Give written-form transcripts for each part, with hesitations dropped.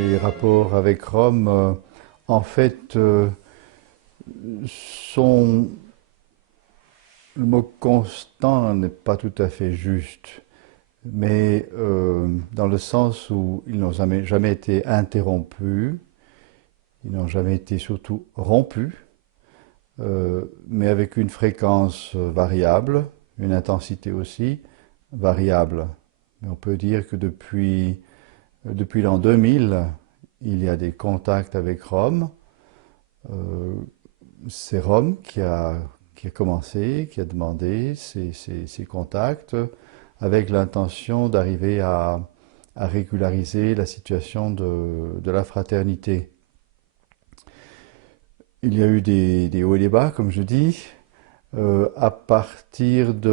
les rapports avec Rome, en fait, sont... Le mot constant n'est pas tout à fait juste, mais dans le sens où ils n'ont jamais été interrompus, ils n'ont jamais été surtout rompus, mais avec une fréquence variable, une intensité aussi variable. Mais on peut dire que depuis l'an 2000, il y a des contacts avec Rome. Euh, c'est Rome qui a commencé, qui a demandé ces contacts avec l'intention d'arriver à régulariser la situation de la fraternité. Il y a eu des hauts et des bas, comme je dis. À partir du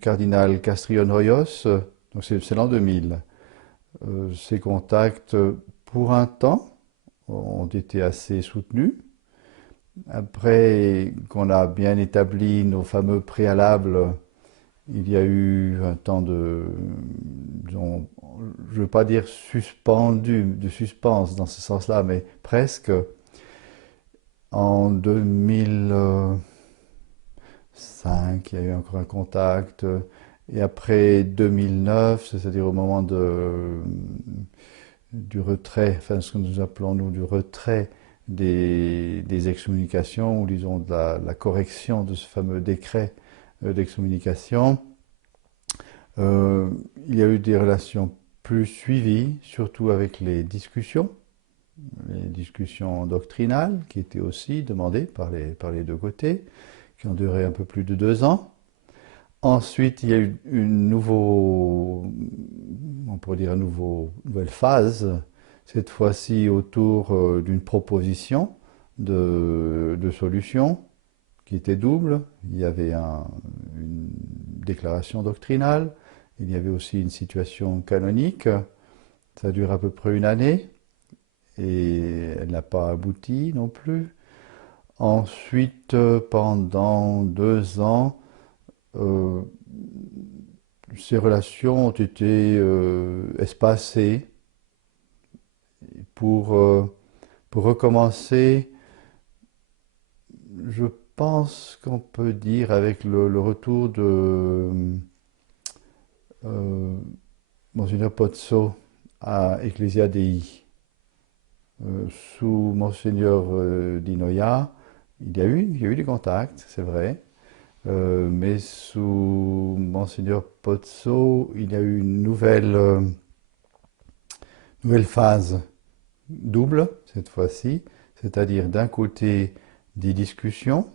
cardinal Castrillon Hoyos, donc c'est l'an 2000, ces contacts, pour un temps, ont été assez soutenus. Après qu'on a bien établi nos fameux préalables, il y a eu un temps disons, je ne veux pas dire suspendu, de suspense dans ce sens-là, mais presque. En 2005, il y a eu encore un contact. Et après 2009, c'est-à-dire au moment du retrait, enfin ce que nous appelons nous du retrait des excommunications, ou disons de la correction de ce fameux décret d'excommunication, il y a eu des relations plus suivies, surtout avec les discussions doctrinales, qui étaient aussi demandées par les deux côtés, qui ont duré un peu plus de 2 ans. Ensuite, il y a eu on pourrait dire nouvelle phase, cette fois-ci autour d'une proposition de solution qui était double. Il y avait une déclaration doctrinale, il y avait aussi une situation canonique. Ça dure à peu près 1 année et elle n'a pas abouti non plus. Ensuite, pendant 2 ans, euh, ces relations ont été espacées pour, euh, pour recommencer, je pense qu'on peut dire, avec le retour de euh, Monseigneur Pozzo à Ecclesia Dei. Sous Monseigneur Di Noia, il y a eu des contacts, c'est vrai. Mais sous Monseigneur Pozzo, il y a eu une nouvelle phase double, cette fois-ci, c'est-à-dire d'un côté des discussions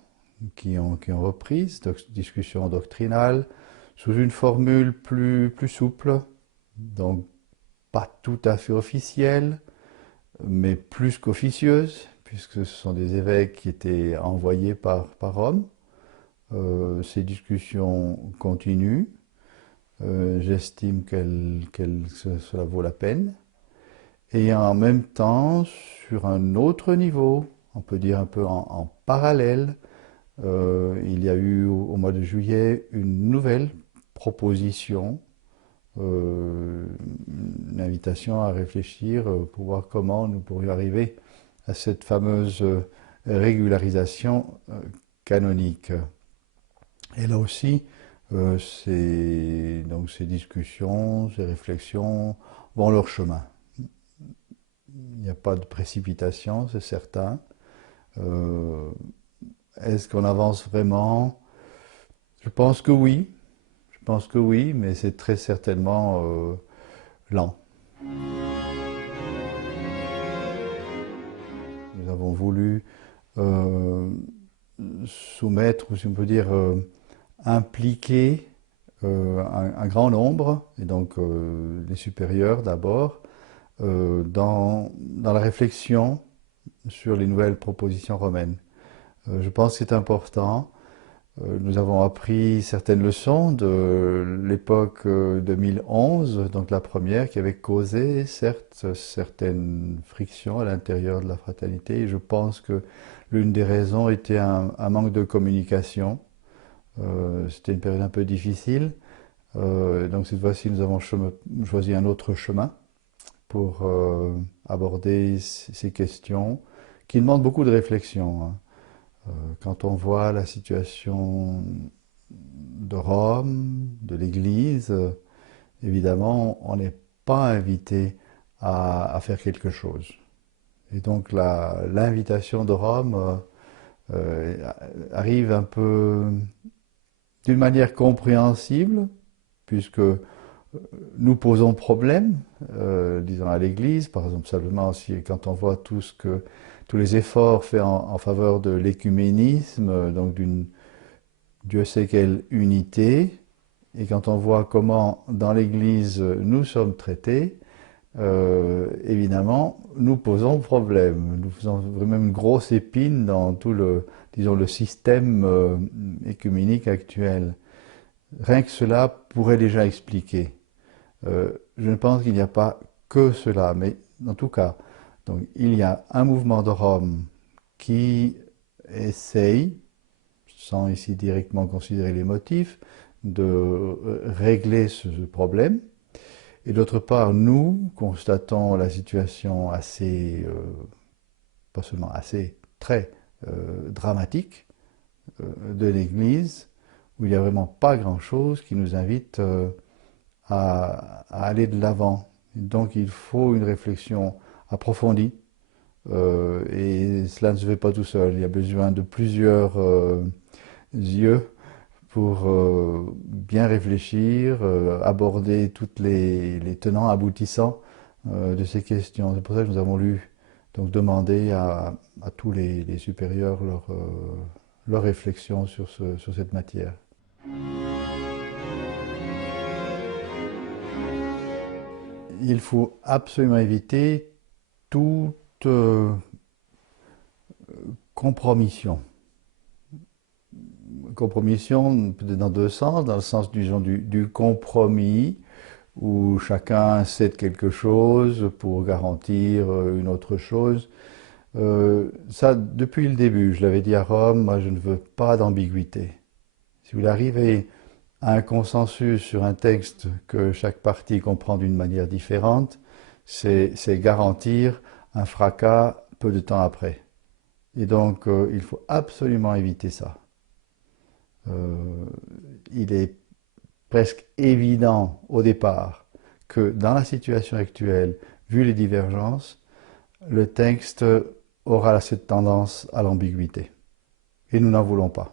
qui ont repris, discussions doctrinales, sous une formule plus souple, donc pas tout à fait officielle, mais plus qu'officieuse, puisque ce sont des évêques qui étaient envoyés par Rome. Ces discussions continuent. J'estime cela vaut la peine. Et en même temps, sur un autre niveau, on peut dire un peu en parallèle, il y a eu au mois de juillet une nouvelle proposition, une invitation à réfléchir pour voir comment nous pourrions arriver à cette fameuse régularisation canonique. Et là aussi, donc ces discussions, ces réflexions vont leur chemin. Il n'y a pas de précipitation, c'est certain. Euh, Est-ce qu'on avance vraiment? Je pense que oui. Je pense que oui, mais c'est très certainement lent. Nous avons voulu euh, soumettre, ou si on peut dire, impliquer un grand nombre, et donc les supérieurs d'abord, dans la réflexion sur les nouvelles propositions romaines. Je pense que c'est important. Nous avons appris certaines leçons de l'époque 2011, donc la première, qui avait causé, certes, certaines frictions à l'intérieur de la fraternité. Et je pense que l'une des raisons était un manque de communication. C'était une période un peu difficile. Donc cette fois-ci, nous avons choisi un autre chemin. pour aborder ces questions qui demandent beaucoup de réflexion, hein. Quand on voit la situation de Rome, de l'Église, évidemment, on n'est pas invité à faire quelque chose. Et donc l'invitation de Rome arrive un peu d'une manière compréhensible, puisque nous posons problème, disons à l'Église, par exemple simplement quand on voit tous les efforts faits en faveur de l'écuménisme, donc d'une Dieu sait quelle unité, et quand on voit comment dans l'Église nous sommes traités, évidemment, nous posons problème. Nous faisons vraiment une grosse épine dans tout disons, le système écuménique actuel. Rien que cela pourrait déjà expliquer. Je ne pense qu'il n'y a pas que cela, mais en tout cas, donc, il y a un mouvement de Rome qui essaye, sans ici directement considérer les motifs, de régler ce problème. Et d'autre part, nous constatons la situation assez, pas seulement assez, très dramatique de l'Église, où il n'y a vraiment pas grand-chose qui nous invite à aller de l'avant. Donc il faut une réflexion approfondie, et cela ne se fait pas tout seul. Il y a besoin de plusieurs yeux pour bien réfléchir, aborder toutes les tenants aboutissants de ces questions. C'est pour ça que nous avons donc demandé à tous les supérieurs leur réflexion sur cette matière. Il faut absolument éviter toute compromission. Compromission peut-être dans deux sens, dans le sens du compromis, où chacun cède quelque chose pour garantir une autre chose. Ça, depuis le début, je l'avais dit à Rome, moi je ne veux pas d'ambiguïté. Si vous arrivez à un consensus sur un texte que chaque partie comprend d'une manière différente, c'est garantir un fracas peu de temps après. Et donc, il faut absolument éviter ça. Il est presque évident au départ que dans la situation actuelle, vu les divergences, le texte aura cette tendance à l'ambiguïté. Et nous n'en voulons pas.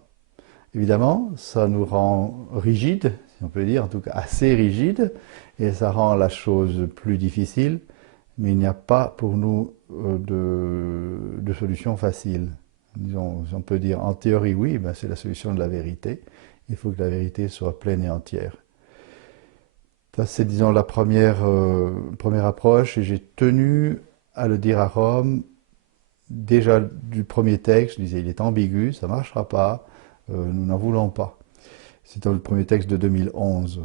Évidemment, ça nous rend rigides, si on peut dire, en tout cas assez rigides, et ça rend la chose plus difficile, mais il n'y a pas pour nous de solution facile. Disons, si on peut dire en théorie, oui, ben c'est la solution de la vérité. Il faut que la vérité soit pleine et entière. Ça, c'est, disons, la première approche, et j'ai tenu à le dire à Rome, déjà du premier texte. Je disais, il est ambigu, ça ne marchera pas, nous n'en voulons pas. C'est dans le premier texte de 2011.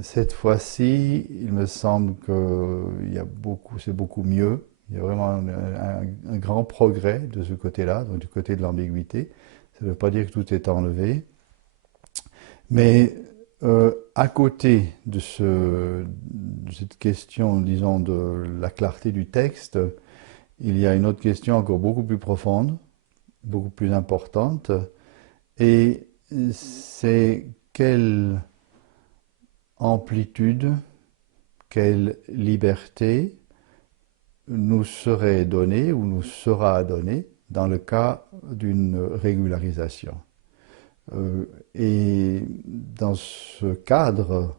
Cette fois-ci, il me semble que c'est beaucoup mieux. Il y a vraiment un grand progrès de ce côté-là, donc du côté de l'ambiguïté. Ça ne veut pas dire que tout est enlevé. Mais à côté de cette question, disons, de la clarté du texte, il y a une autre question encore beaucoup plus profonde, beaucoup plus importante, et c'est quelle amplitude, quelle liberté nous serait donnée ou nous sera donnée dans le cas d'une régularisation. Et dans ce cadre,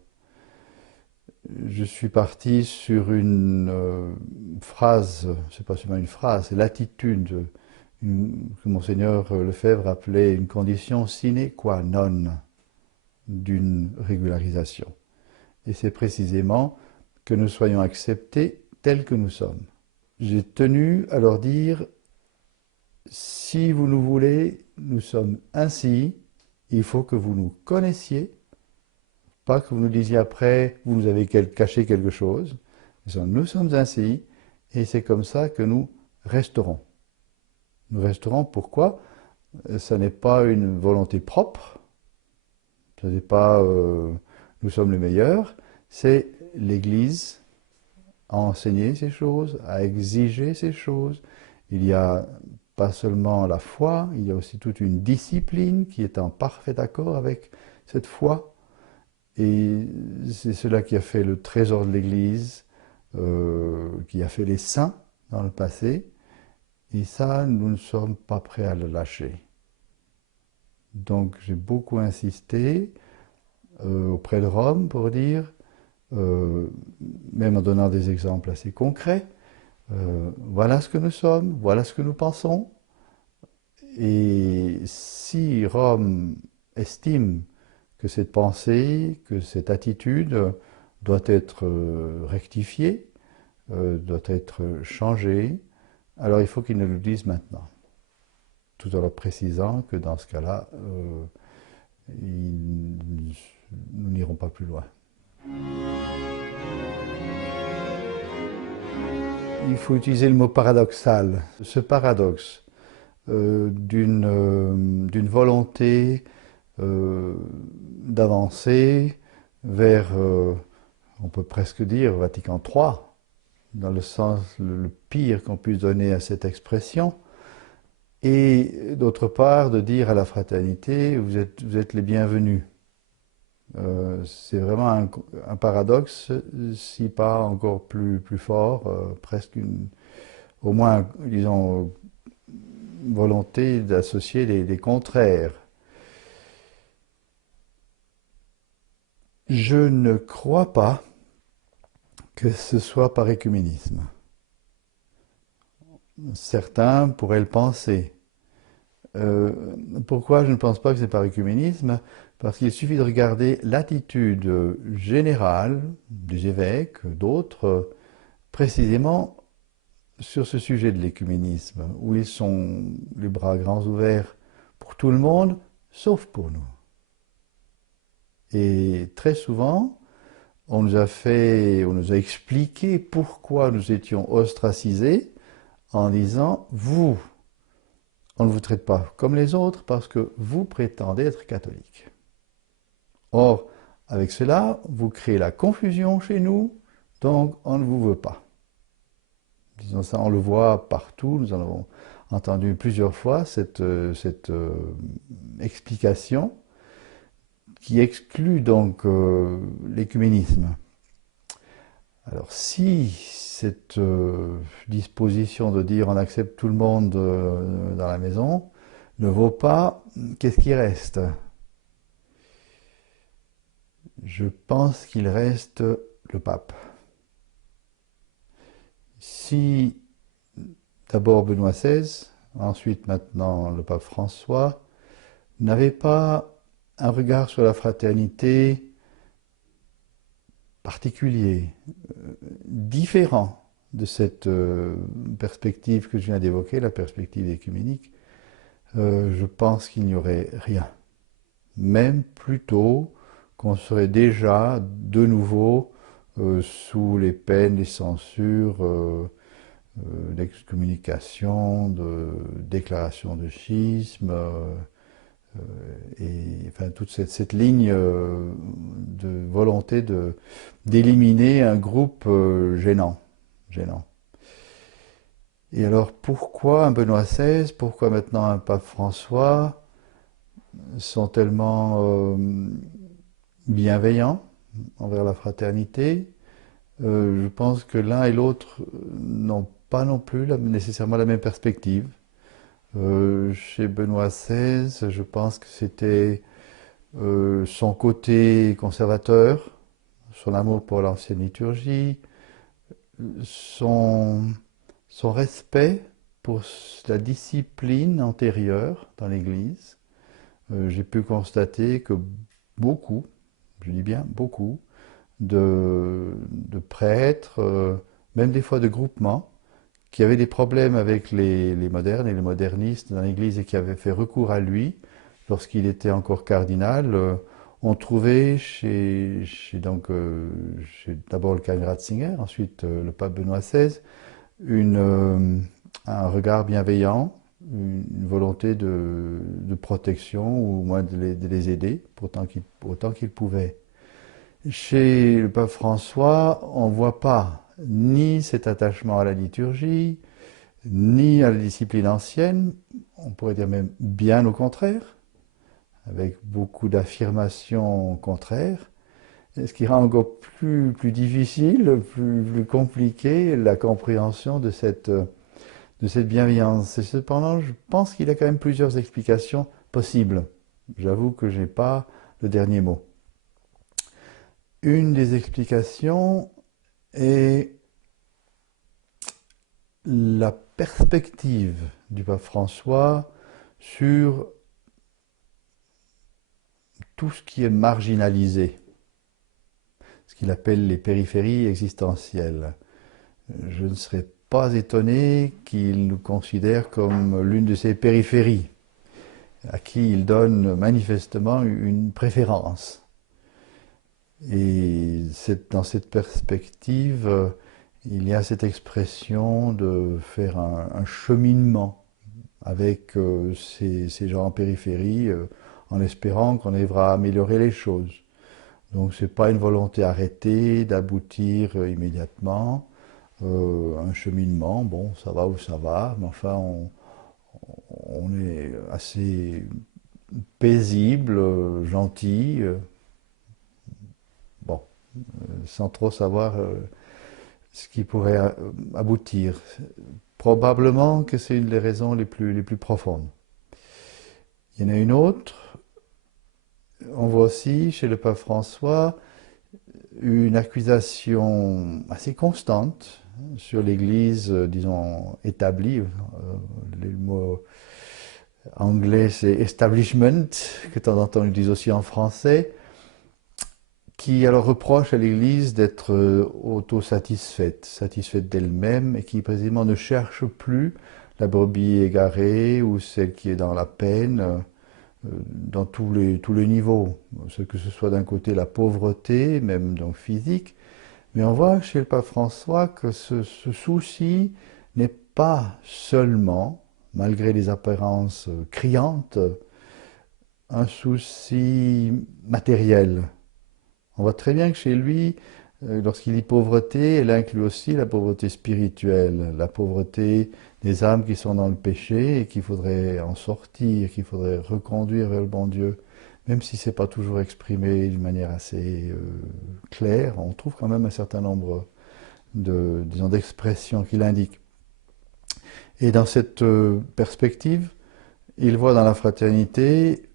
je suis parti sur une phrase, c'est pas seulement une phrase, c'est l'attitude que Monseigneur Lefebvre appelait une condition sine qua non d'une régularisation. Et c'est précisément que nous soyons acceptés tels que nous sommes. J'ai tenu à leur dire, si vous nous voulez, nous sommes ainsi, il faut que vous nous connaissiez, pas que vous nous disiez après, vous nous avez caché quelque chose. Nous sommes ainsi, et c'est comme ça que nous resterons. Nous resterons, pourquoi? Ce n'est pas une volonté propre, ce n'est pas nous sommes les meilleurs, c'est l'Église à enseigner ces choses, à exiger ces choses. Il y a pas seulement la foi, il y a aussi toute une discipline qui est en parfait accord avec cette foi. Et c'est cela qui a fait le trésor de l'Église, qui a fait les saints dans le passé. Et ça, nous ne sommes pas prêts à le lâcher. Donc j'ai beaucoup insisté auprès de Rome pour dire, même en donnant des exemples assez concrets, voilà ce que nous sommes, voilà ce que nous pensons. Et si Rome estime que cette pensée, que cette attitude doit être rectifiée, doit être changée, alors il faut qu'ils nous le disent maintenant, tout en leur précisant que dans ce cas-là, nous n'irons pas plus loin. Il faut utiliser le mot paradoxal. Ce paradoxe d'une volonté d'avancer vers, on peut presque dire, Vatican III, dans le sens le pire qu'on puisse donner à cette expression, et d'autre part de dire à la fraternité, vous êtes les bienvenus. C'est vraiment un paradoxe, si pas encore plus fort, presque au moins, disons, volonté d'associer les contraires. Je ne crois pas que ce soit par écuménisme. Certains pourraient le penser. Pourquoi je ne pense pas que c'est par écuménisme? Parce qu'il suffit de regarder l'attitude générale des évêques, d'autres, précisément sur ce sujet de l'écuménisme, où ils sont les bras grands ouverts pour tout le monde, sauf pour nous. Et très souvent, on nous a expliqué pourquoi nous étions ostracisés en disant, vous, on ne vous traite pas comme les autres parce que vous prétendez être catholique. Or, avec cela, vous créez la confusion chez nous, donc on ne vous veut pas. Disons ça, on le voit partout, nous en avons entendu plusieurs fois cette explication qui exclut donc l'écuménisme. Alors si cette disposition de dire on accepte tout le monde dans la maison ne vaut pas, qu'est-ce qui reste? Je pense qu'il reste le pape. Si d'abord Benoît XVI, ensuite maintenant le pape François, n'avait pas un regard sur la fraternité particulier, différent de cette perspective que je viens d'évoquer, la perspective écuménique, je pense qu'il n'y aurait rien. Même plutôt qu'on serait déjà de nouveau sous les peines, les censures, d'excommunication, de déclaration de schisme, et enfin toute cette ligne de volonté d'éliminer un groupe gênant. Et alors pourquoi un Benoît XVI, pourquoi maintenant un pape François sont tellement bienveillants envers la fraternité? Je pense que l'un et l'autre n'ont pas non plus nécessairement la même perspective. Chez Benoît XVI, je pense que c'était son côté conservateur, son amour pour l'ancienne liturgie, son respect pour la discipline antérieure dans l'Église. J'ai pu constater que beaucoup, je dis bien beaucoup, de prêtres, même des fois de groupements, qui avaient des problèmes avec les modernes et les modernistes dans l'Église et qui avaient fait recours à lui lorsqu'il était encore cardinal, ont trouvé chez d'abord le cardinal Ratzinger, ensuite le pape Benoît XVI, un regard bienveillant, une volonté de protection ou au moins de les aider autant qu'ils pouvaient. Chez le pape François, on ne voit pas ni cet attachement à la liturgie, ni à la discipline ancienne, on pourrait dire même bien au contraire, avec beaucoup d'affirmations contraires, ce qui rend encore plus difficile, plus compliqué la compréhension de cette bienveillance. Et cependant, je pense qu'il y a quand même plusieurs explications possibles. J'avoue que je n'ai pas le dernier mot. Une des explications est la perspective du pape François sur tout ce qui est marginalisé, ce qu'il appelle les périphéries existentielles. Je ne serais pas étonné qu'il nous considère comme l'une de ces périphéries, à qui il donne manifestement une préférence. Et dans cette perspective, il y a cette expression de faire un cheminement avec ces gens en périphérie, en espérant qu'on arrivera à améliorer les choses. Donc ce n'est pas une volonté arrêtée d'aboutir immédiatement, un cheminement, bon, ça va où ça va, mais enfin on est assez paisible, gentil, bon, sans trop savoir ce qui pourrait aboutir. Probablement que c'est une des raisons les plus profondes. Il y en a une autre. On voit aussi chez le pape François une accusation assez constante sur l'Église, disons, établie. Le mot anglais, c'est establishment, que de temps en temps on utilise aussi en français, qui alors reproche à l'Église d'être autosatisfaite, satisfaite d'elle-même, et qui précisément ne cherche plus la brebis égarée ou celle qui est dans la peine, dans tous les niveaux, que ce soit d'un côté la pauvreté, même donc physique, mais on voit chez le pape François que ce souci n'est pas seulement, malgré les apparences criantes, un souci matériel. On voit très bien que chez lui, lorsqu'il dit pauvreté, elle inclut aussi la pauvreté spirituelle, la pauvreté des âmes qui sont dans le péché et qu'il faudrait en sortir, qu'il faudrait reconduire vers le bon Dieu. Même si ce n'est pas toujours exprimé d'une manière assez claire, on trouve quand même un certain nombre d'expressions qui l'indiquent. Et dans cette perspective, il voit dans la fraternité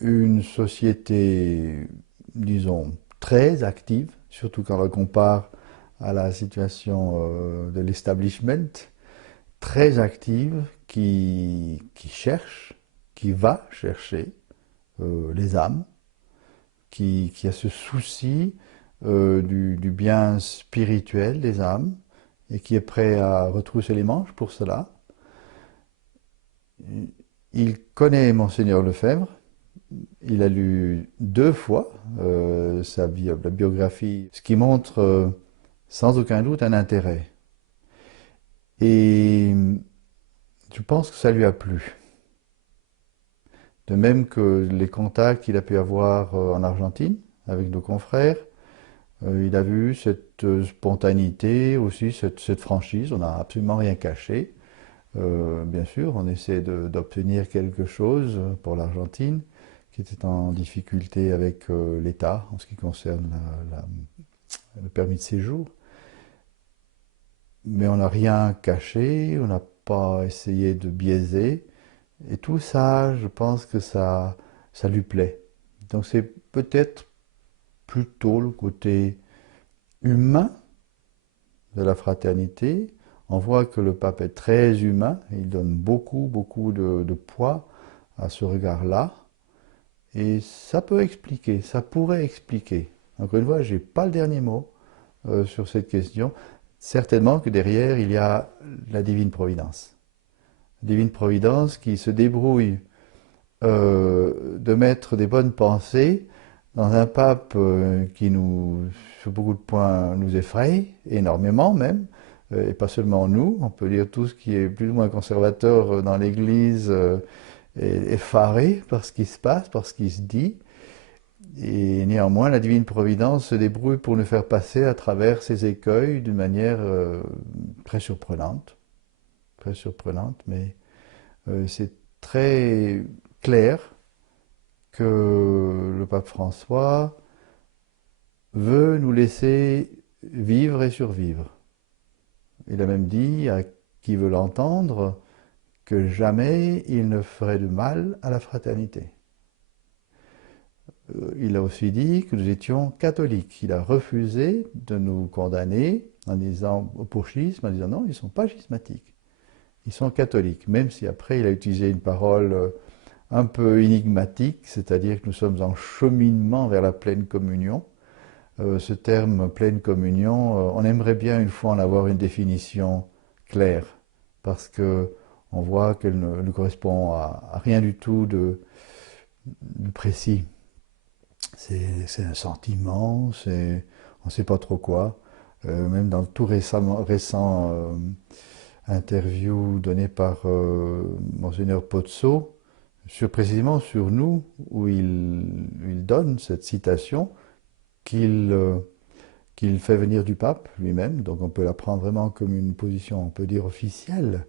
une société, disons, très active, surtout quand on la compare à la situation de l'establishment, très active, qui cherche, qui va chercher les âmes, qui a ce souci du bien spirituel des âmes, et qui est prêt à retrousser les manches pour cela. Il connaît Monseigneur Lefebvre. Il a lu 2 fois la biographie, ce qui montre sans aucun doute un intérêt. Et je pense que ça lui a plu. De même que les contacts qu'il a pu avoir en Argentine avec nos confrères, il a vu cette spontanéité, aussi cette franchise, on n'a absolument rien caché. Bien sûr, on essaie d'obtenir quelque chose pour l'Argentine, qui était en difficulté avec l'État en ce qui concerne le permis de séjour. Mais on n'a rien caché, on n'a pas essayé de biaiser. Et tout ça, je pense que ça lui plaît. Donc c'est peut-être plutôt le côté humain de la fraternité. On voit que le pape est très humain, il donne beaucoup de poids à ce regard-là. Et ça peut expliquer, ça pourrait expliquer. Encore une fois, je n'ai pas le dernier mot sur cette question. Certainement que derrière, il y a la divine providence. La divine providence qui se débrouille de mettre des bonnes pensées dans un pape qui sur beaucoup de points, nous effraie, énormément même, et pas seulement nous, on peut dire tout ce qui est plus ou moins conservateur dans l'Église est effaré par ce qui se passe, par ce qui se dit, Et néanmoins, la divine providence se débrouille pour nous faire passer à travers ces écueils d'une manière très surprenante. Très surprenante, mais c'est très clair que le pape François veut nous laisser vivre et survivre. Il a même dit à qui veut l'entendre que jamais il ne ferait de mal à la fraternité. Il a aussi dit que nous étions catholiques. Il a refusé de nous condamner en disant, pour schisme, en disant non, ils ne sont pas schismatiques. Ils sont catholiques, même si après il a utilisé une parole un peu énigmatique, c'est-à-dire que nous sommes en cheminement vers la pleine communion. Ce terme pleine communion, on aimerait bien une fois en avoir une définition claire, parce que on voit qu'elle ne correspond à rien du tout de précis. C'est un sentiment, on ne sait pas trop quoi. Même dans le tout récent interview donné par Monseigneur Pozzo, précisément sur nous, où il donne cette citation qu'il fait venir du pape lui-même, donc on peut la prendre vraiment comme une position, on peut dire officielle.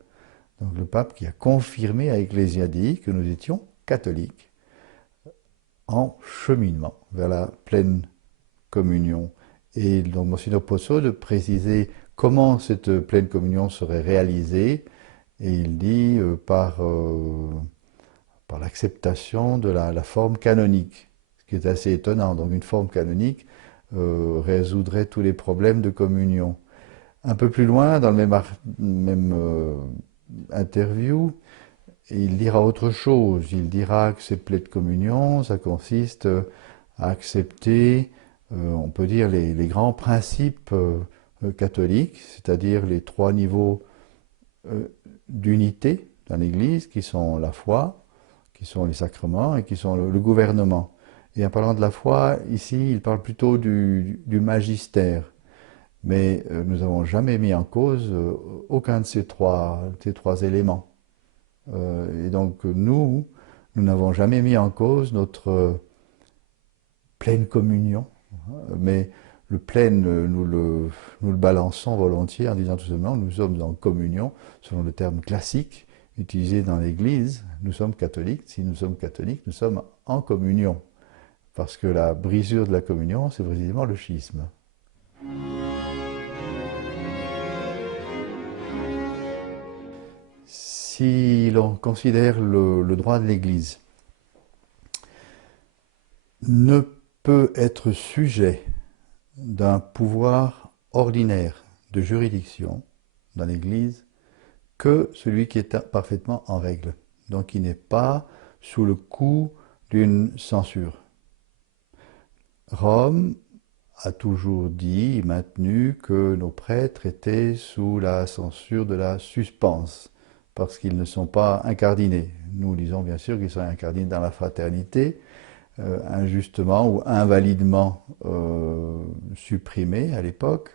Donc le pape qui a confirmé à Ecclésiadie que nous étions catholiques en cheminement vers la pleine communion. Et donc Monseigneur Pozzo de préciser comment cette pleine communion serait réalisée, et il dit par l'acceptation de la forme canonique, ce qui est assez étonnant. Donc une forme canonique résoudrait tous les problèmes de communion. Un peu plus loin, dans le même interview, il dira autre chose. Il dira que cette pleine communion, ça consiste à accepter, on peut dire, les grands principes catholiques, c'est-à-dire les 3 niveaux d'unité dans l'Église, qui sont la foi, qui sont les sacrements et qui sont le gouvernement. Et en parlant de la foi, ici, il parle plutôt du magistère. Mais nous n'avons jamais mis en cause aucun de ces trois éléments. Et donc nous n'avons jamais mis en cause notre pleine communion, mais le pleine, nous le balançons volontiers en disant tout simplement nous sommes en communion, selon le terme classique utilisé dans l'Église, nous sommes catholiques. Si nous sommes catholiques, nous sommes en communion. Parce que la brisure de la communion, c'est précisément le schisme. Si l'on considère le droit de l'Église, ne peut être sujet d'un pouvoir ordinaire de juridiction dans l'Église que celui qui est parfaitement en règle, donc qui n'est pas sous le coup d'une censure. Rome a toujours dit et maintenu que nos prêtres étaient sous la censure de la suspense, parce qu'ils ne sont pas incardinés. Nous disons bien sûr qu'ils sont incardinés dans la fraternité, injustement ou invalidement supprimés à l'époque,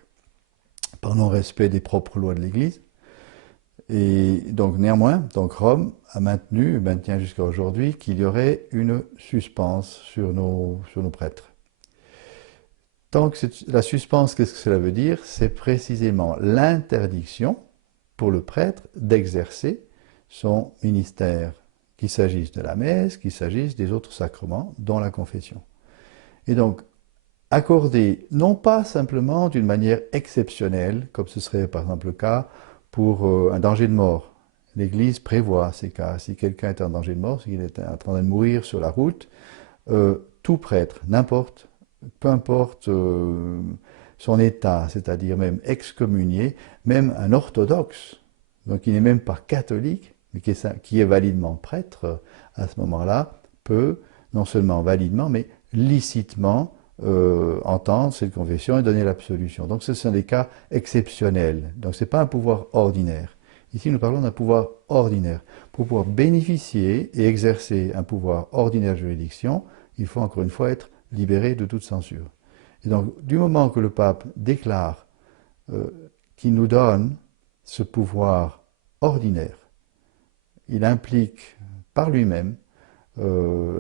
par non-respect des propres lois de l'Église. Et donc néanmoins, donc Rome a maintenu, et maintient jusqu'à aujourd'hui, qu'il y aurait une suspense sur nos prêtres. Donc la suspense, qu'est-ce que cela veut dire? C'est précisément l'interdiction pour le prêtre d'exercer son ministère, qu'il s'agisse de la messe, qu'il s'agisse des autres sacrements, dont la confession. Et donc, accordé non pas simplement d'une manière exceptionnelle, comme ce serait par exemple le cas pour un danger de mort. L'Église prévoit ces cas. Si quelqu'un est en danger de mort, s'il est en train de mourir sur la route, tout prêtre, n'importe, peu importe son état, c'est-à-dire même excommunié, même un orthodoxe, donc qui n'est même pas catholique, mais qui est validement prêtre, à ce moment-là, peut non seulement validement, mais licitement entendre cette confession et donner l'absolution. Donc ce sont des cas exceptionnels. Donc ce n'est pas un pouvoir ordinaire. Ici nous parlons d'un pouvoir ordinaire. Pour pouvoir bénéficier et exercer un pouvoir ordinaire de juridiction, il faut encore une fois être libéré de toute censure. Et donc du moment que le pape déclare qu'il nous donne ce pouvoir ordinaire, il implique par lui-même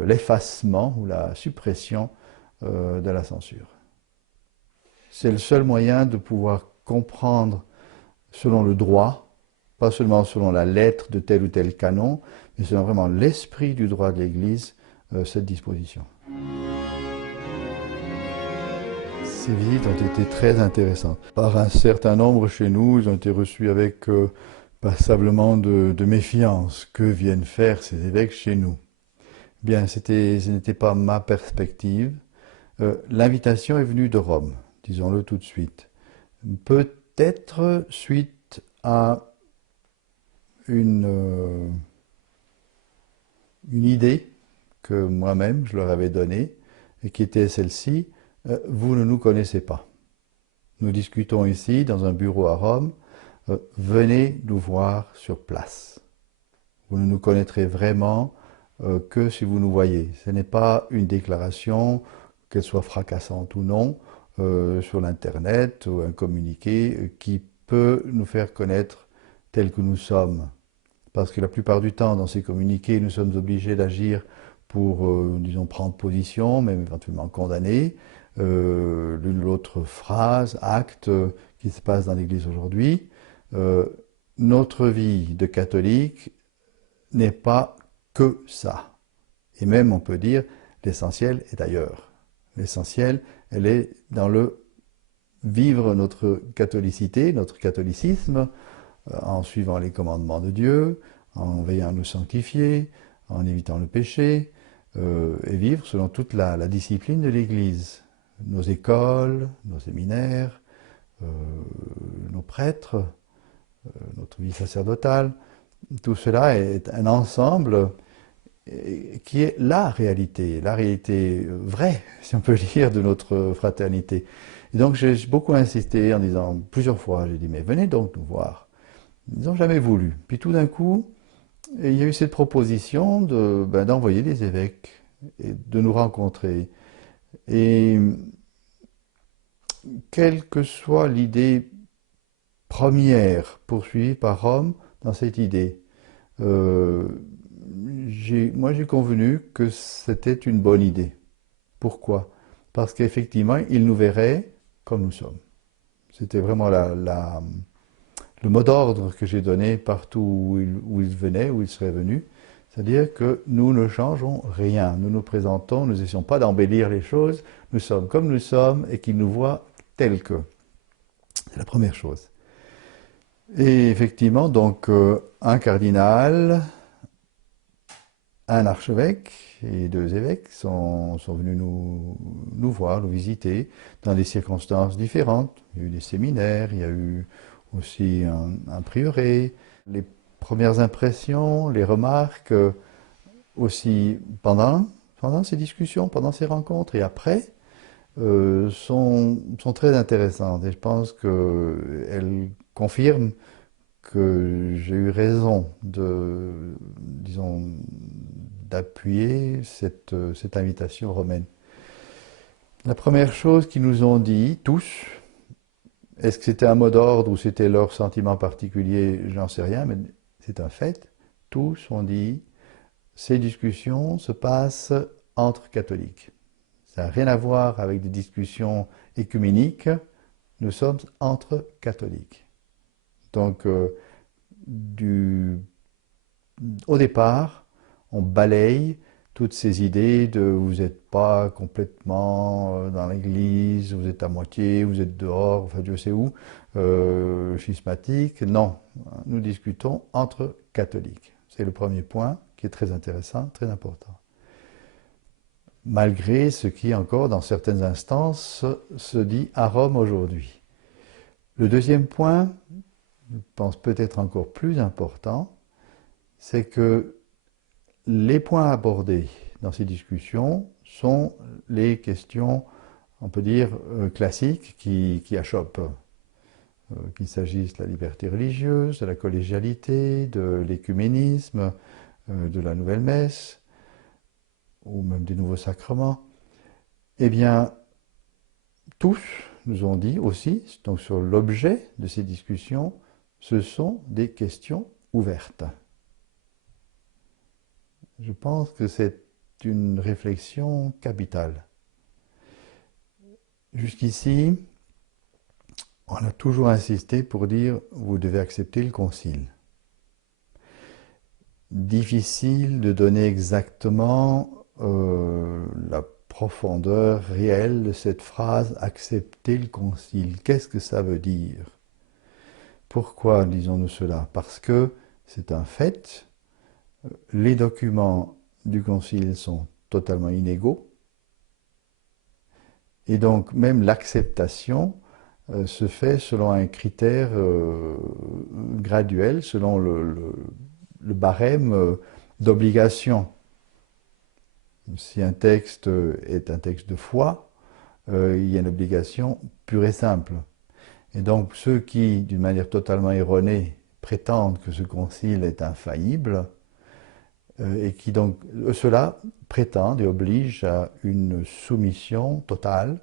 l'effacement ou la suppression de la censure. C'est le seul moyen de pouvoir comprendre selon le droit, pas seulement selon la lettre de tel ou tel canon, mais selon vraiment l'esprit du droit de l'Église, cette disposition. Ces visites ont été très intéressantes. Par un certain nombre chez nous, ils ont été reçus avec passablement de méfiance. Que viennent faire ces évêques chez nous? Bien, ce n'était pas ma perspective. L'invitation est venue de Rome, disons-le tout de suite. Peut-être suite à une idée que moi-même je leur avais donnée et qui était celle-ci: vous ne nous connaissez pas. Nous discutons ici dans un bureau à Rome, venez nous voir sur place. Vous ne nous connaîtrez vraiment que si vous nous voyez. Ce n'est pas une déclaration, qu'elle soit fracassante ou non, sur l'Internet ou un communiqué qui peut nous faire connaître tels que nous sommes. Parce que la plupart du temps, dans ces communiqués, nous sommes obligés d'agir pour, disons, prendre position, même éventuellement condamner l'une ou l'autre phrase, acte qui se passe dans l'Église aujourd'hui. Notre vie de catholique n'est pas que ça. Et même, on peut dire, l'essentiel est ailleurs. L'essentiel, elle est dans le vivre notre catholicité, notre catholicisme, en suivant les commandements de Dieu, en veillant à nous sanctifier, en évitant le péché, et vivre selon toute la discipline de l'Église. Nos écoles, nos séminaires, nos prêtres, notre vie sacerdotale, tout cela est un ensemble qui est la réalité vraie, si on peut dire, de notre fraternité. Et donc j'ai beaucoup insisté en disant plusieurs fois, j'ai dit, mais venez donc nous voir. Ils n'ont jamais voulu. Puis tout d'un coup, il y a eu cette proposition d'envoyer des évêques et de nous rencontrer. Et quelle que soit l'idée première poursuivie par Rome dans cette idée, moi j'ai convenu que c'était une bonne idée. Pourquoi? Parce qu'effectivement, ils nous verraient comme nous sommes. C'était vraiment le mot d'ordre que j'ai donné partout où ils venaient, où ils seraient venus. C'est-à-dire que nous ne changeons rien. Nous nous présentons, nous n'essayons pas d'embellir les choses. Nous sommes comme nous sommes et qu'ils nous voient tels que. C'est la première chose. Et effectivement, donc, un cardinal, un archevêque et 2 évêques sont venus nous voir, nous visiter dans des circonstances différentes. Il y a eu des séminaires, il y a eu aussi un prieuré. Les premières impressions, les remarques, aussi pendant ces discussions, pendant ces rencontres et après, sont très intéressantes. Et je pense qu'elles confirment que j'ai eu raison d'appuyer cette invitation romaine. La première chose qu'ils nous ont dit, tous, est-ce que c'était un mot d'ordre ou c'était leur sentiment particulier, j'en sais rien, mais c'est un fait, tous ont dit, ces discussions se passent entre catholiques. Ça n'a rien à voir avec des discussions écuméniques, nous sommes entre catholiques. Donc, au départ, on balaye toutes ces idées de vous n'êtes pas complètement dans l'église, vous êtes à moitié, vous êtes dehors, enfin Dieu sait où, schismatique. Non, nous discutons entre catholiques. C'est le premier point qui est très intéressant, très important. Malgré ce qui encore dans certaines instances se dit à Rome aujourd'hui. Le deuxième point, je pense peut-être encore plus important, c'est que les points abordés dans ces discussions sont les questions, on peut dire, classiques qui achoppent. Qu'il s'agisse de la liberté religieuse, de la collégialité, de l'écuménisme, de la nouvelle messe, ou même des nouveaux sacrements. Eh bien, tous nous ont dit aussi, donc sur l'objet de ces discussions, ce sont des questions ouvertes. Je pense que c'est une réflexion capitale. Jusqu'ici, on a toujours insisté pour dire vous devez accepter le concile. Difficile de donner exactement la profondeur réelle de cette phrase accepter le concile. Qu'est-ce que ça veut dire? Pourquoi disons-nous cela? Parce que c'est un fait, les documents du concile sont totalement inégaux, et donc même l'acceptation se fait selon un critère graduel, selon le barème d'obligation. Si un texte est un texte de foi, il y a une obligation pure et simple. Et donc ceux qui, d'une manière totalement erronée, prétendent que ce concile est infaillible, et qui donc, ceux-là prétendent et obligent à une soumission totale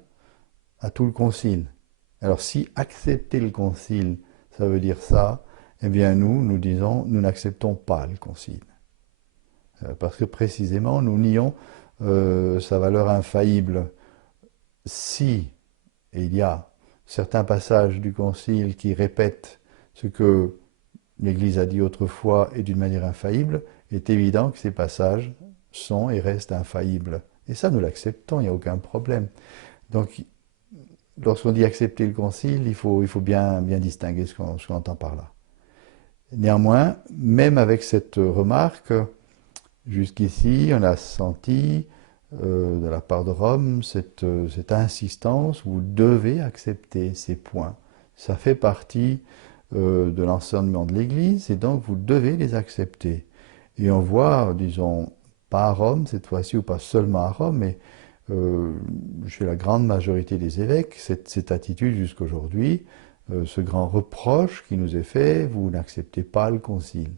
à tout le concile. Alors si accepter le concile, ça veut dire ça, eh bien nous disons, nous n'acceptons pas le concile. Parce que précisément, nous nions sa valeur infaillible. Si il y a certains passages du concile qui répètent ce que l'Église a dit autrefois et d'une manière infaillible, il est évident que ces passages sont et restent infaillibles. Et ça, nous l'acceptons, il n'y a aucun problème. Donc, lorsqu'on dit accepter le concile, il faut bien distinguer ce qu'on entend par là. Néanmoins, même avec cette remarque, jusqu'ici, on a senti de la part de Rome cette insistance, vous devez accepter ces points. Ça fait partie de l'enseignement de l'Église et donc vous devez les accepter. Et on voit, disons, pas à Rome cette fois-ci, ou pas seulement à Rome, mais chez la grande majorité des évêques, cette attitude jusqu'aujourd'hui, ce grand reproche qui nous est fait, vous n'acceptez pas le concile.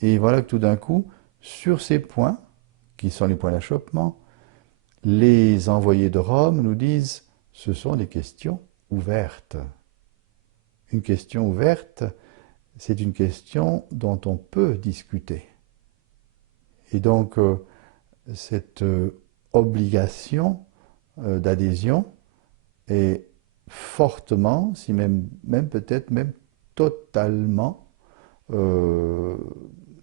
Et voilà que tout d'un coup, sur ces points, qui sont les points d'achoppement, les envoyés de Rome nous disent, ce sont des questions ouvertes. Une question ouverte, c'est une question dont on peut discuter. Et donc, cette obligation d'adhésion est fortement, si même peut-être même totalement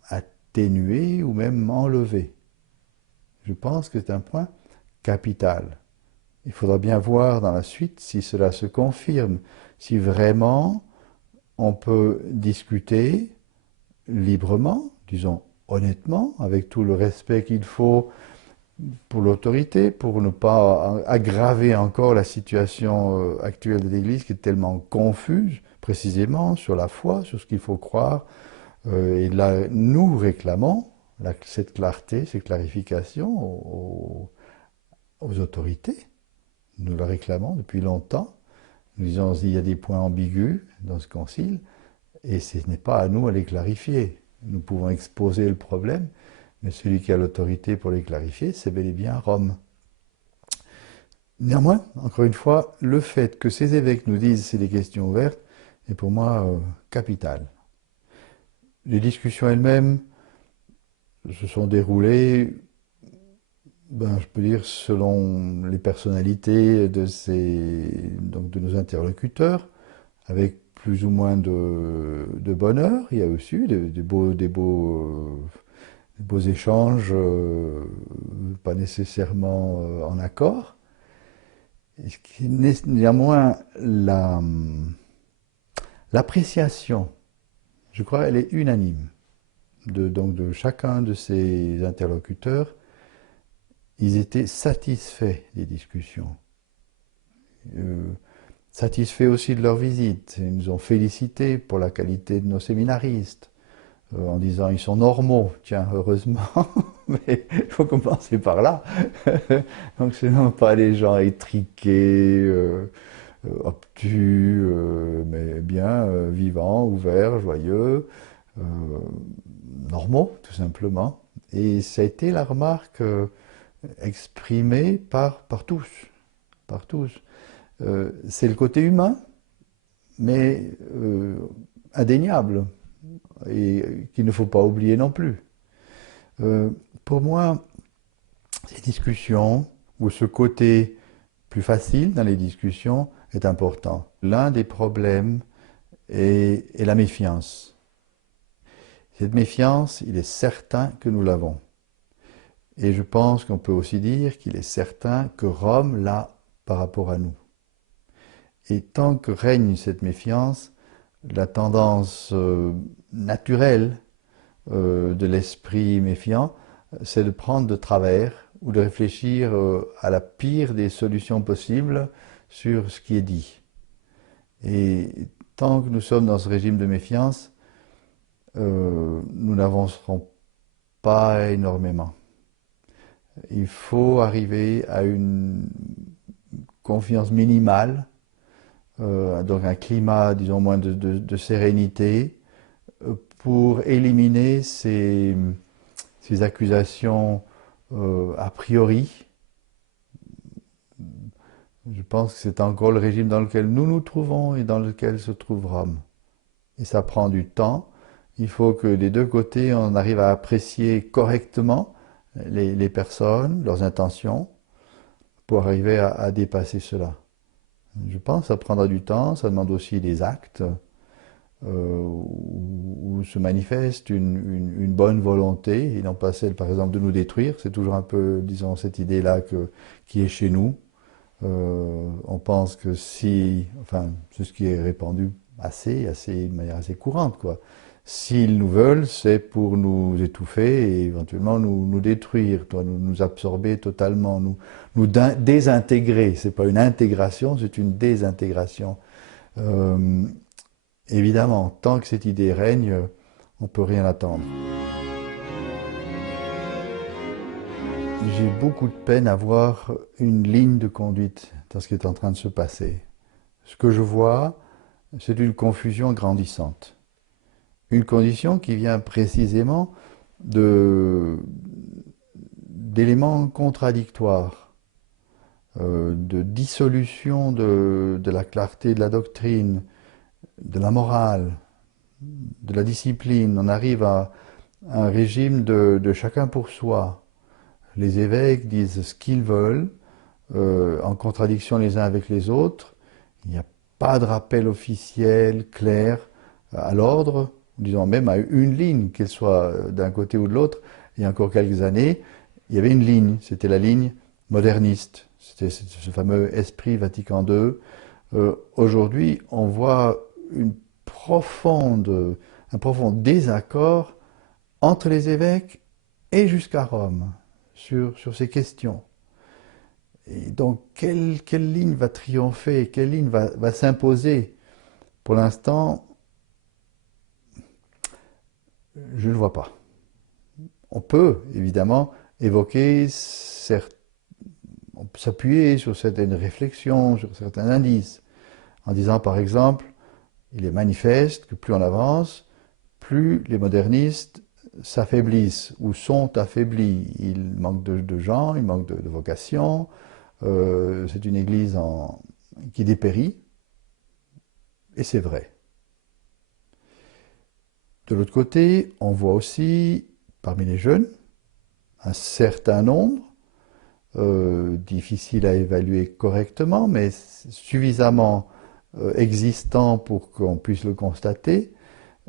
atténuée ou même enlevée. Je pense que c'est un point capital. Il faudra bien voir dans la suite si cela se confirme, si vraiment on peut discuter librement, disons honnêtement, avec tout le respect qu'il faut pour l'autorité, pour ne pas aggraver encore la situation actuelle de l'Église qui est tellement confuse, précisément sur la foi, sur ce qu'il faut croire. Et là, nous réclamons cette clarté, cette clarification aux autorités. Nous la réclamons depuis longtemps. Nous disons qu'il y a des points ambigus dans ce concile, et ce n'est pas à nous à les clarifier. Nous pouvons exposer le problème, mais celui qui a l'autorité pour les clarifier, c'est bel et bien Rome. Néanmoins, encore une fois, le fait que ces évêques nous disent c'est des questions ouvertes est pour moi capital. Les discussions elles-mêmes se sont déroulées, je peux dire, selon les personnalités de nos interlocuteurs, avec plus ou moins de bonheur. Il y a aussi eu des beaux échanges, pas nécessairement en accord. Néanmoins, l'appréciation, je crois, elle est unanime. Donc de chacun de ces interlocuteurs, ils étaient satisfaits des discussions. Satisfaits aussi de leur visite. Ils nous ont félicités pour la qualité de nos séminaristes, en disant ils sont normaux. Tiens, heureusement, mais il faut commencer par là. Donc ce ne sont pas des gens étriqués, obtus, mais bien vivants, ouverts, joyeux, normaux tout simplement. Et ça a été la remarque exprimée par tous. Par tous. C'est le côté humain, mais indéniable, et qu'il ne faut pas oublier non plus. Pour moi, ces discussions, ou ce côté plus facile dans les discussions est important. L'un des problèmes est la méfiance. Cette méfiance, il est certain que nous l'avons. Et je pense qu'on peut aussi dire qu'il est certain que Rome l'a par rapport à nous. Et tant que règne cette méfiance, la tendance naturelle de l'esprit méfiant, c'est de prendre de travers ou de réfléchir à la pire des solutions possibles sur ce qui est dit. Et tant que nous sommes dans ce régime de méfiance, nous n'avancerons pas énormément. Il faut arriver à une confiance minimale, donc un climat, disons, moins de sérénité, pour éliminer ces accusations a priori. Je pense que c'est encore le régime dans lequel nous nous trouvons et dans lequel se trouve Rome. Et ça prend du temps. Il faut que des deux côtés, on arrive à apprécier correctement les personnes, leurs intentions, pour arriver à dépasser cela. Je pense que ça prendra du temps, ça demande aussi des actes où se manifeste une bonne volonté, et non pas celle, par exemple, de nous détruire. C'est toujours un peu, disons, cette idée-là qui est chez nous. On pense que enfin, c'est ce qui est répandu de manière assez courante, quoi. S'ils nous veulent, c'est pour nous étouffer et éventuellement nous détruire, nous absorber totalement, nous désintégrer. Ce n'est pas une intégration, c'est une désintégration. Évidemment, tant que cette idée règne, on ne peut rien attendre. J'ai beaucoup de peine à voir une ligne de conduite dans ce qui est en train de se passer. Ce que je vois, c'est une confusion grandissante. Une condition qui vient précisément d'éléments contradictoires, de dissolution de la clarté de la doctrine, de la morale, de la discipline. On arrive à un régime de chacun pour soi. Les évêques disent ce qu'ils veulent, en contradiction les uns avec les autres. Il n'y a pas de rappel officiel, clair, à l'ordre, disons même à une ligne, qu'elle soit d'un côté ou de l'autre. Il y a encore quelques années, il y avait une ligne, c'était la ligne moderniste. C'était ce fameux esprit Vatican II. Aujourd'hui, on voit un profond désaccord entre les évêques et jusqu'à Rome sur ces questions. Et donc, quelle ligne va triompher, quelle ligne va s'imposer? Pour l'instant, je ne le vois pas. On peut, évidemment, on peut s'appuyer sur certaines réflexions, sur certains indices, en disant, par exemple, il est manifeste que plus on avance, plus les modernistes s'affaiblissent ou sont affaiblis. Il manque de gens, il manque de vocations. C'est une église qui dépérit, et c'est vrai. De l'autre côté, on voit aussi, parmi les jeunes, un certain nombre, difficile à évaluer correctement, mais suffisamment existant pour qu'on puisse le constater,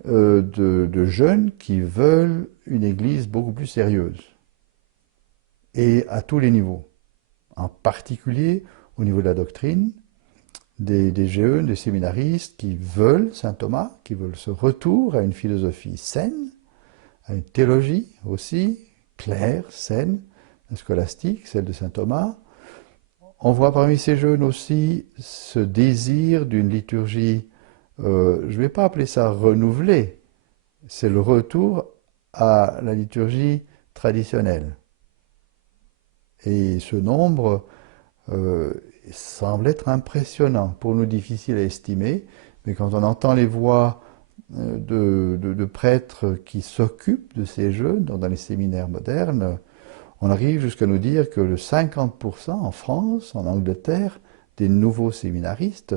de jeunes qui veulent une église beaucoup plus sérieuse, et à tous les niveaux. En particulier au niveau de la doctrine, des jeunes, des séminaristes qui veulent Saint Thomas, qui veulent ce retour à une philosophie saine, à une théologie aussi claire, saine, scolastique, celle de Saint Thomas. On voit parmi ces jeunes aussi ce désir d'une liturgie, je ne vais pas appeler ça renouvelée, c'est le retour à la liturgie traditionnelle. Et ce nombre semble être impressionnant, pour nous difficile à estimer, mais quand on entend les voix de prêtres qui s'occupent de ces jeunes dans les séminaires modernes, on arrive jusqu'à nous dire que le 50% en France, en Angleterre, des nouveaux séminaristes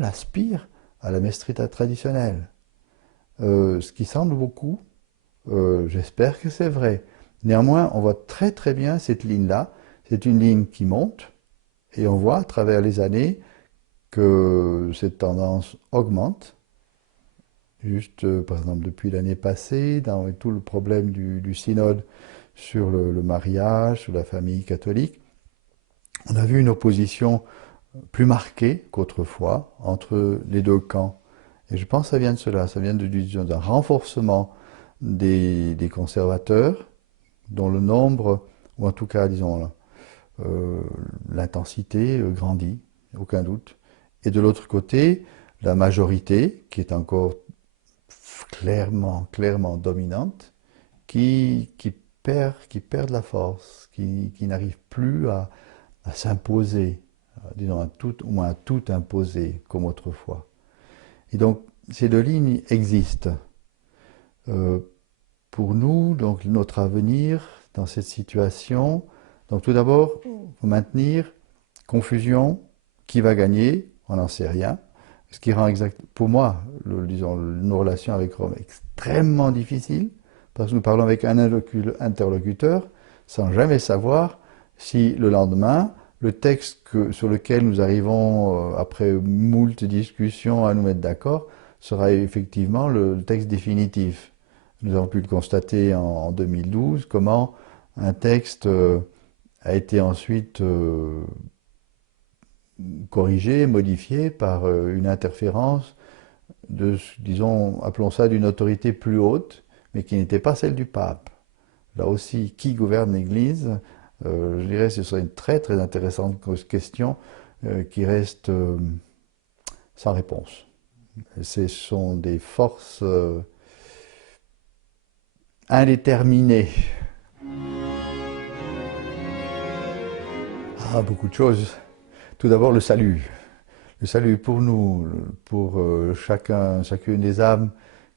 aspirent à la mestrita traditionnelle. Ce qui semble beaucoup, j'espère que c'est vrai. Néanmoins, on voit très très bien cette ligne-là. C'est une ligne qui monte, Et on voit à travers les années que cette tendance augmente. Juste, par exemple, depuis l'année passée, dans tout le problème du synode sur le mariage, sur la famille catholique, on a vu une opposition plus marquée qu'autrefois entre les deux camps. Et je pense que ça vient de cela, ça vient d'un renforcement des conservateurs, dont le nombre, ou en tout cas, disons, l'intensité grandit, aucun doute. Et de l'autre côté, la majorité, qui est encore clairement dominante, qui perd de la force, qui n'arrive plus à s'imposer, disons, au moins à tout imposer comme autrefois. Et donc, ces deux lignes existent. Pour nous, donc, notre avenir dans cette situation, donc tout d'abord, il faut maintenir confusion, qui va gagner, on n'en sait rien. Ce qui rend pour moi, disons, nos relations avec Rome extrêmement difficiles, parce que nous parlons avec un interlocuteur sans jamais savoir si le lendemain, le texte sur lequel nous arrivons, après moult discussions, à nous mettre d'accord, sera effectivement le texte définitif. Nous avons pu le constater en 2012, comment un texte a été ensuite corrigé, modifié par une interférence de, disons, appelons ça d'une autorité plus haute, mais qui n'était pas celle du pape. Là aussi, qui gouverne l'Église? Je dirais que ce serait une très intéressante question qui reste sans réponse. Ce sont des forces indéterminées. Ah, beaucoup de choses. Tout d'abord, le salut. Le salut pour nous, pour chacune des âmes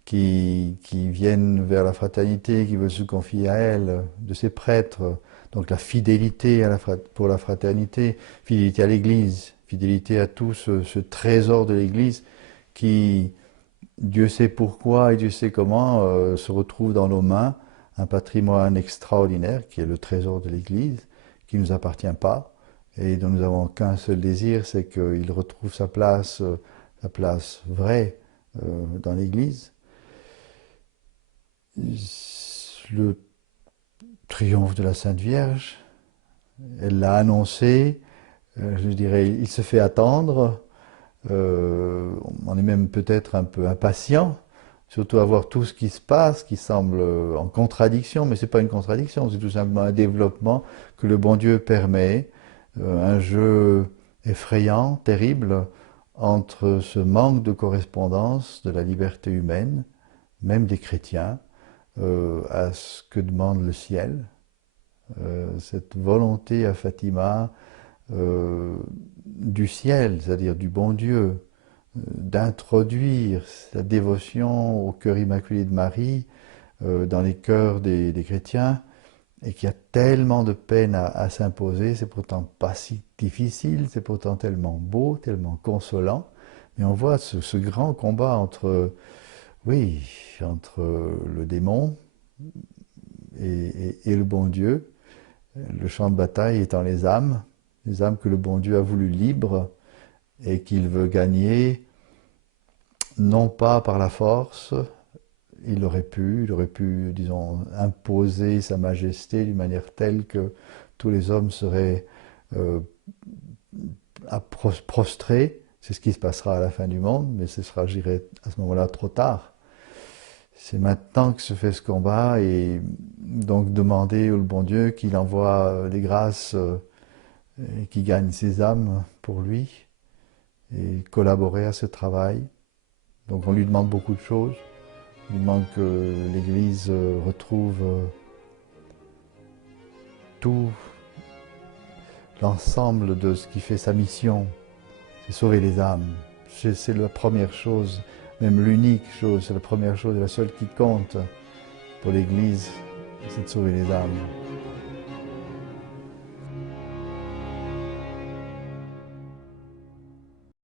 qui viennent vers la fraternité, qui veulent se confier à elle, de ces prêtres. Donc la fidélité pour la fraternité, fidélité à l'Église, fidélité à tout ce trésor de l'Église qui, Dieu sait pourquoi et Dieu sait comment, se retrouve dans nos mains, un patrimoine extraordinaire qui est le trésor de l'Église, qui ne nous appartient pas et dont nous n'avons qu'un seul désir, c'est qu'il retrouve sa place vraie dans l'Église. Le triomphe de la Sainte Vierge, elle l'a annoncé, je dirais, il se fait attendre, on est même peut-être un peu impatient, surtout à voir tout ce qui se passe, qui semble en contradiction, mais ce n'est pas une contradiction, c'est tout simplement un développement que le bon Dieu permet, un jeu effrayant, terrible, entre ce manque de correspondance de la liberté humaine, même des chrétiens, à ce que demande le ciel, cette volonté à Fatima du ciel, c'est-à-dire du bon Dieu, d'introduire sa dévotion au cœur immaculé de Marie dans les cœurs des chrétiens, et qui a tellement de peine à s'imposer, c'est pourtant pas si difficile, c'est pourtant tellement beau, tellement consolant, mais on voit ce grand combat entre le démon et le bon Dieu, le champ de bataille étant les âmes que le bon Dieu a voulu libres et qu'il veut gagner, non pas par la force, il aurait pu, disons, imposer sa majesté d'une manière telle que tous les hommes seraient prostrés. C'est ce qui se passera à la fin du monde, mais ce sera, je dirais, à ce moment-là trop tard. C'est maintenant que se fait ce combat, et donc demander au bon Dieu qu'il envoie des grâces et qu'il gagne ses âmes pour lui, et collaborer à ce travail. Donc on lui demande beaucoup de choses. Il demande que l'Église retrouve tout l'ensemble de ce qui fait sa mission, c'est sauver les âmes. C'est la première chose, même l'unique chose, c'est la première chose et la seule qui compte pour l'Église, c'est de sauver les âmes.